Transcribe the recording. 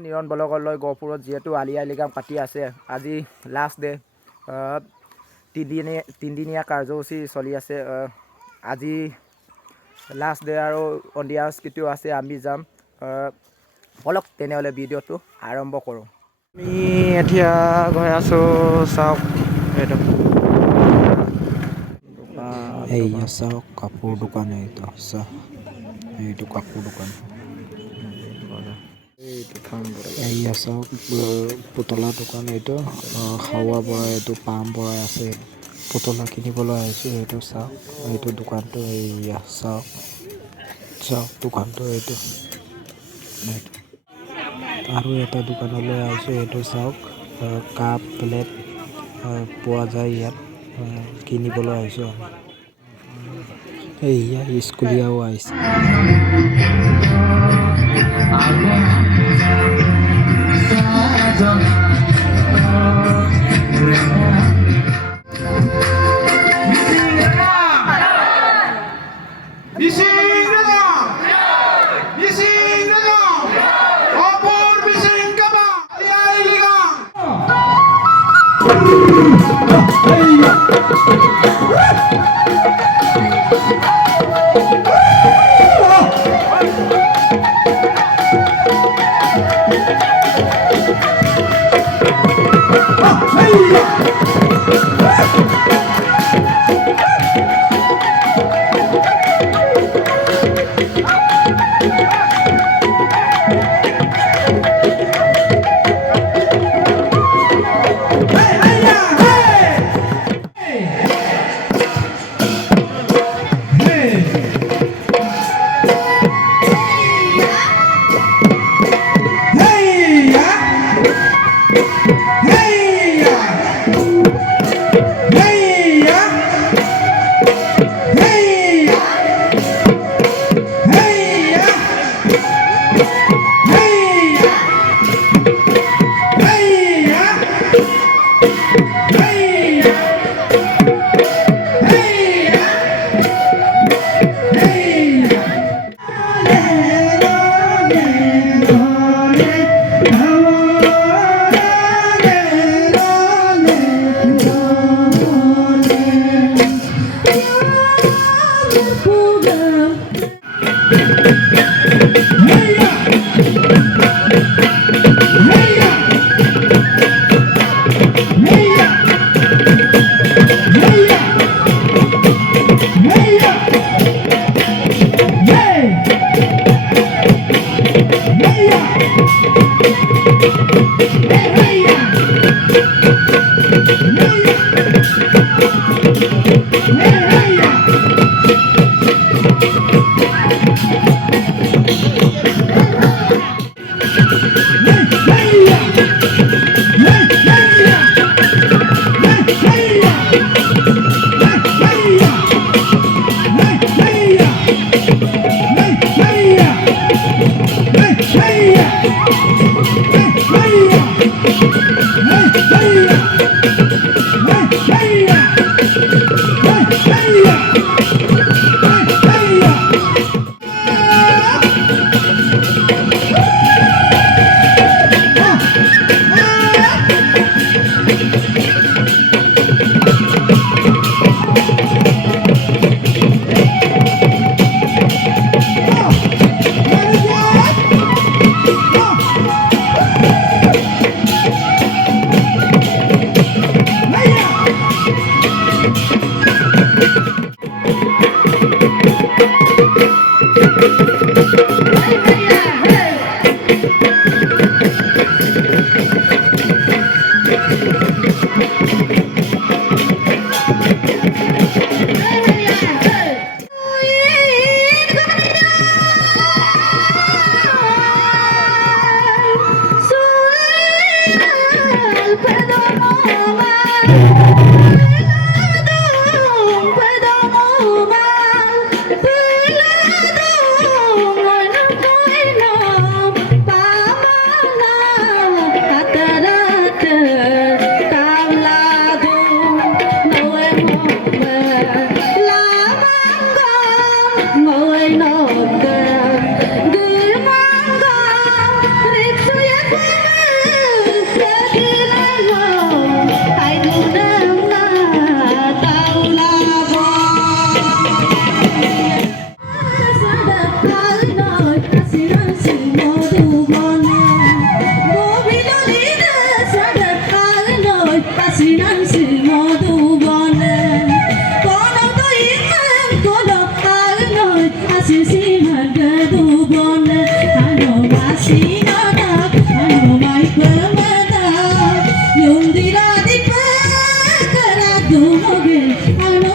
নিৰণ ব্লগৰ লৈ গহপুৰত যিহেতু আলি আই লৃগাং পাতি আছে আজি লাষ্ট ডে তিনিদিনীয়া কাৰ্যসূচী চলি আছে আজি লাষ্ট ডে আৰু সন্ধিয়া স্কৃতিও আছে আমি যাম বলক তেনেহ'লে ভিডিঅ'টো আৰম্ভ কৰোঁ আমি এতিয়া গৈ আছোঁ চাওক এইটো এইয়া চাওক কাপোৰ দোকান এইটো চাওক এইটো কাপোৰ দোকান এইয়া চাওক পুতলা দোকান এইটো খাৱা পৰা এইটো পাম পৰা আছে পুতলা কিনিবলৈ আহিছোঁ এইটো চাওক এইটো দোকানটো এইয়া চাওক চাওক দোকানটো এইটো আৰু এটা দোকানলৈ আহিছোঁ এইটো চাওক কাপ প্লেট পোৱা যায় ইয়াত কিনিবলৈ আহিছোঁ এইয়া স্কুলীয়াও আহিছে দুমগের আলো